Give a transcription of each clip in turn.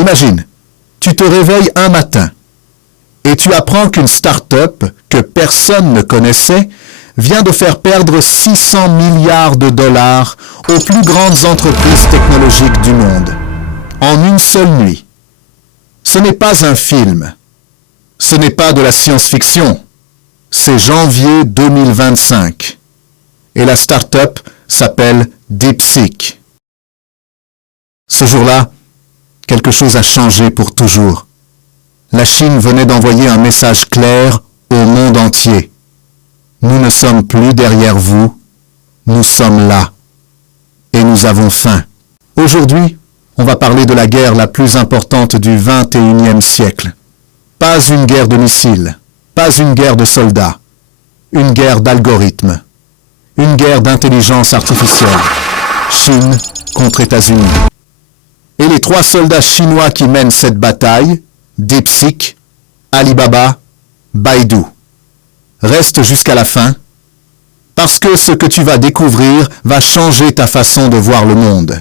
Imagine, tu te réveilles un matin et tu apprends qu'une start-up que personne ne connaissait vient de faire perdre 600 milliards de dollars aux plus grandes entreprises technologiques du monde, en une seule nuit. Ce n'est pas un film, ce n'est pas de la science-fiction, c'est janvier 2025. Et la start-up s'appelle DeepSeek. Ce jour-là, quelque chose a changé pour toujours. La Chine venait d'envoyer un message clair au monde entier. Nous ne sommes plus derrière vous, nous sommes là. Et nous avons faim. Aujourd'hui, on va parler de la guerre la plus importante du XXIe siècle. Pas une guerre de missiles, pas une guerre de soldats, une guerre d'algorithmes, une guerre d'intelligence artificielle. Chine contre États-Unis. Et les 3 soldats chinois qui mènent cette bataille, DeepSeek, Alibaba, Baidu. Reste jusqu'à la fin, parce que ce que tu vas découvrir va changer ta façon de voir le monde.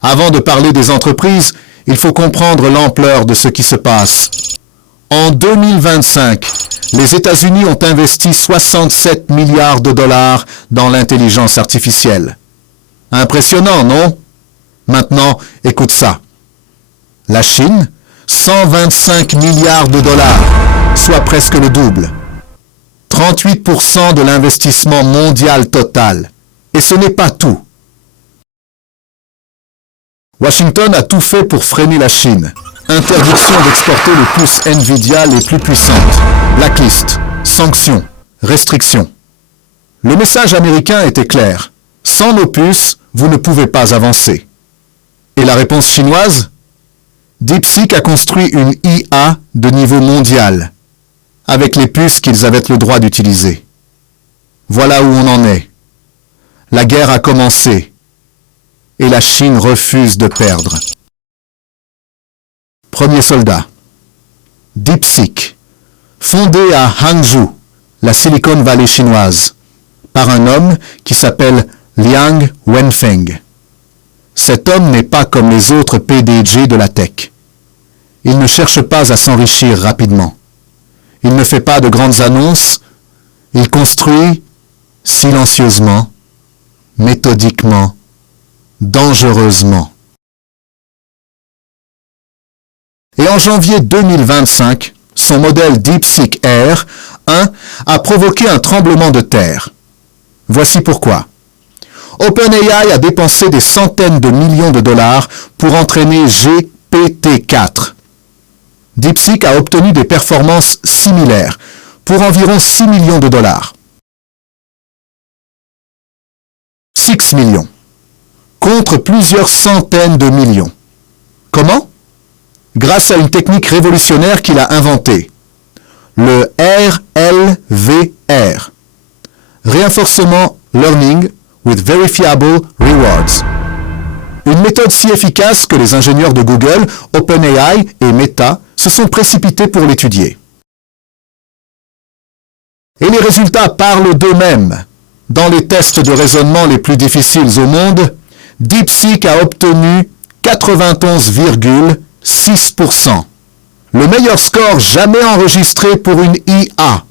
Avant de parler des entreprises, il faut comprendre l'ampleur de ce qui se passe. En 2025, les États-Unis ont investi 67 milliards de dollars dans l'intelligence artificielle. Impressionnant, non? Maintenant, écoute ça. La Chine, 125 milliards de dollars, soit presque le double. 38% de l'investissement mondial total. Et ce n'est pas tout. Washington a tout fait pour freiner la Chine. Interdiction d'exporter les puces Nvidia les plus puissantes. Blacklist, sanctions, restrictions. Le message américain était clair. Sans nos puces, vous ne pouvez pas avancer. Et la réponse chinoise? DeepSeek a construit une IA de niveau mondial, avec les puces qu'ils avaient le droit d'utiliser. Voilà où on en est. La guerre a commencé, et la Chine refuse de perdre. Premier soldat. DeepSeek, fondé à Hangzhou, la Silicon Valley chinoise, par un homme qui s'appelle Liang Wenfeng. Cet homme n'est pas comme les autres PDG de la tech. Il ne cherche pas à s'enrichir rapidement. Il ne fait pas de grandes annonces. Il construit silencieusement, méthodiquement, dangereusement. Et en janvier 2025, son modèle DeepSeek R 1 a provoqué un tremblement de terre. Voici pourquoi. OpenAI a dépensé des centaines de millions de dollars pour entraîner GPT-4. DeepSeek a obtenu des performances similaires pour environ 6 millions de dollars. 6 millions. Contre plusieurs centaines de millions. Comment? Grâce à une technique révolutionnaire qu'il a inventée. Le RLVR. Reinforcement Learning with Verifiable Rewards. Une méthode si efficace que les ingénieurs de Google, OpenAI et Meta se sont précipités pour l'étudier. Et les résultats parlent d'eux-mêmes. Dans les tests de raisonnement les plus difficiles au monde, DeepSeek a obtenu 91,6%. Le meilleur score jamais enregistré pour une IA.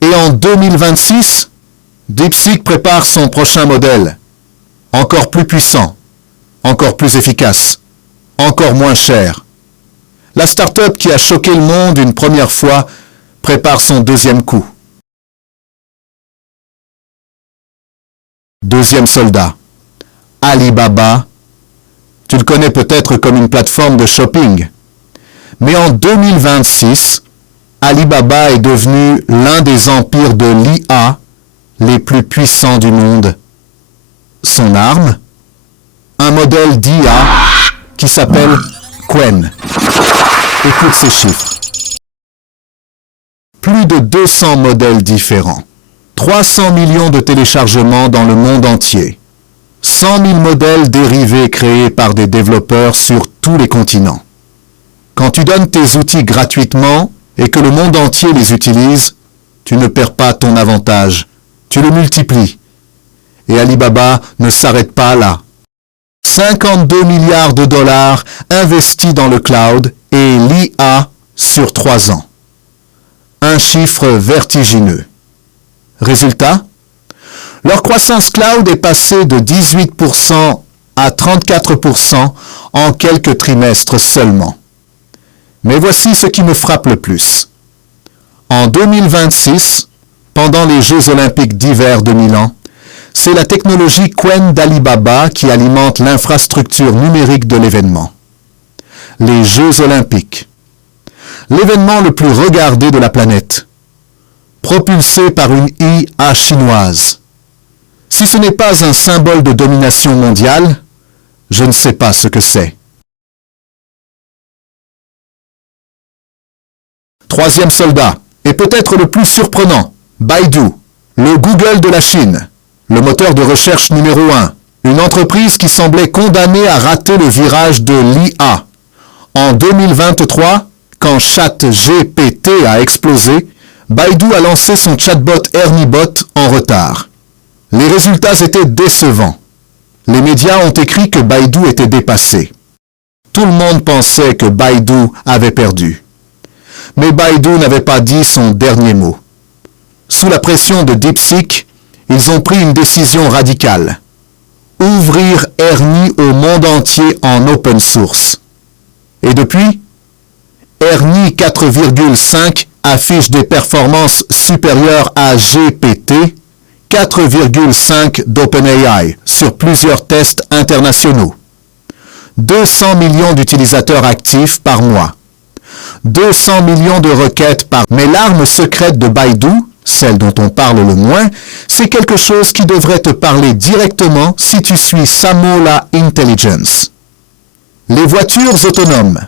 Et en 2026, DeepSeek prépare son prochain modèle. Encore plus puissant, encore plus efficace, encore moins cher. La start-up qui a choqué le monde une première fois prépare son deuxième coup. Deuxième soldat. Alibaba. Tu le connais peut-être comme une plateforme de shopping. Mais en 2026, Alibaba est devenu l'un des empires de l'IA les plus puissants du monde. Son arme? Un modèle d'IA qui s'appelle Qwen. Écoute ces chiffres. Plus de 200 modèles différents. 300 millions de téléchargements dans le monde entier. 100 000 modèles dérivés créés par des développeurs sur tous les continents. Quand tu donnes tes outils gratuitement et que le monde entier les utilise, tu ne perds pas ton avantage, tu le multiplies. Et Alibaba ne s'arrête pas là. 52 milliards de dollars investis dans le cloud et l'IA sur 3 ans. Un chiffre vertigineux. Résultat, leur croissance cloud est passée de 18% à 34% en quelques trimestres seulement. Mais voici ce qui me frappe le plus. En 2026, pendant les Jeux olympiques d'hiver de Milan, c'est la technologie Qwen d'Alibaba qui alimente l'infrastructure numérique de l'événement. Les Jeux olympiques. L'événement le plus regardé de la planète. Propulsé par une IA chinoise. Si ce n'est pas un symbole de domination mondiale, je ne sais pas ce que c'est. Troisième soldat, et peut-être le plus surprenant, Baidu, le Google de la Chine, le moteur de recherche numéro 1, une entreprise qui semblait condamnée à rater le virage de l'IA. En 2023, quand ChatGPT a explosé, Baidu a lancé son chatbot ErnieBot en retard. Les résultats étaient décevants. Les médias ont écrit que Baidu était dépassé. Tout le monde pensait que Baidu avait perdu. Mais Baidu n'avait pas dit son dernier mot. Sous la pression de DeepSeek, ils ont pris une décision radicale. Ouvrir Ernie au monde entier en open source. Et depuis, Ernie 4,5 affiche des performances supérieures à GPT 4,5 d'OpenAI sur plusieurs tests internationaux. 200 millions d'utilisateurs actifs par mois. 200 millions de requêtes par... Mais l'arme secrète de Baidu, celle dont on parle le moins, c'est quelque chose qui devrait te parler directement si tu suis Samola Intelligence. Les voitures autonomes.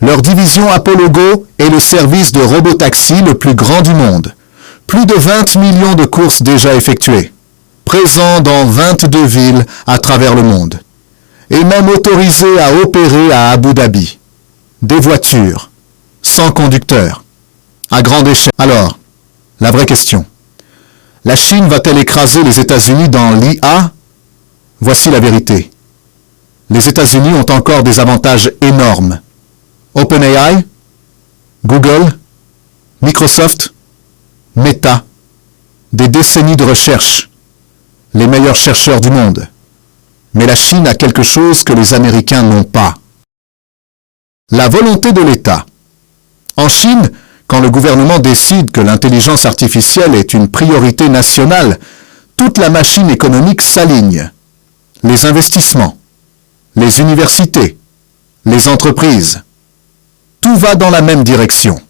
Leur division Apollo Go est le service de robotaxi le plus grand du monde. Plus de 20 millions de courses déjà effectuées. Présent dans 22 villes à travers le monde. Et même autorisé à opérer à Abu Dhabi. Des voitures, sans conducteur, à grande échelle. Alors, la vraie question. La Chine va-t-elle écraser les États-Unis dans l'IA? Voici la vérité. Les États-Unis ont encore des avantages énormes. OpenAI, Google, Microsoft, Meta, des décennies de recherche, les meilleurs chercheurs du monde. Mais la Chine a quelque chose que les Américains n'ont pas. La volonté de l'État. En Chine, quand le gouvernement décide que l'intelligence artificielle est une priorité nationale, toute la machine économique s'aligne. Les investissements, les universités, les entreprises. Tout va dans la même direction.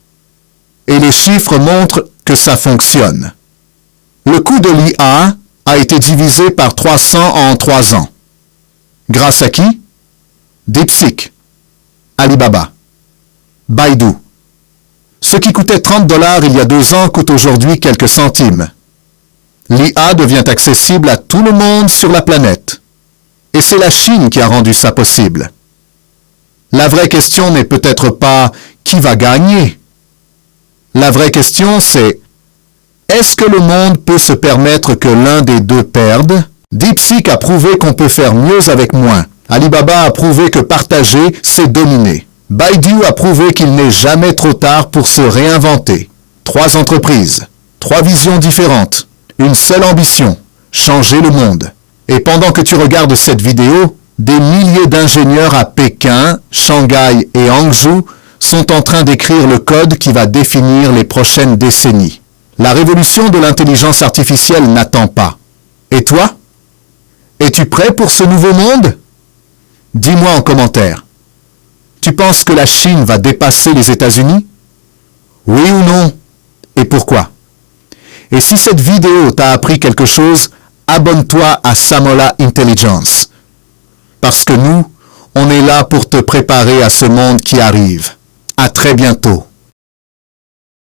Et les chiffres montrent que ça fonctionne. Le coût de l'IA a été divisé par 300 en 3 ans. Grâce à qui? DeepSeek, Alibaba, Baidu. Ce qui coûtait 30 $ il y a 2 ans coûte aujourd'hui quelques centimes. L'IA devient accessible à tout le monde sur la planète. Et c'est la Chine qui a rendu ça possible. La vraie question n'est peut-être pas qui va gagner. La vraie question c'est est-ce que le monde peut se permettre que l'un des deux perde? DeepSeek a prouvé qu'on peut faire mieux avec moins. Alibaba a prouvé que partager, c'est dominer. Baidu a prouvé qu'il n'est jamais trop tard pour se réinventer. 3 entreprises, 3 visions différentes, une seule ambition, changer le monde. Et pendant que tu regardes cette vidéo, des milliers d'ingénieurs à Pékin, Shanghai et Hangzhou sont en train d'écrire le code qui va définir les prochaines décennies. La révolution de l'intelligence artificielle n'attend pas. Et toi? Es-tu prêt pour ce nouveau monde? Dis-moi en commentaire. Tu penses que la Chine va dépasser les États-Unis? Oui ou non? Et pourquoi? Et si cette vidéo t'a appris quelque chose, abonne-toi à Samola Intelligence. Parce que nous, on est là pour te préparer à ce monde qui arrive. À très bientôt.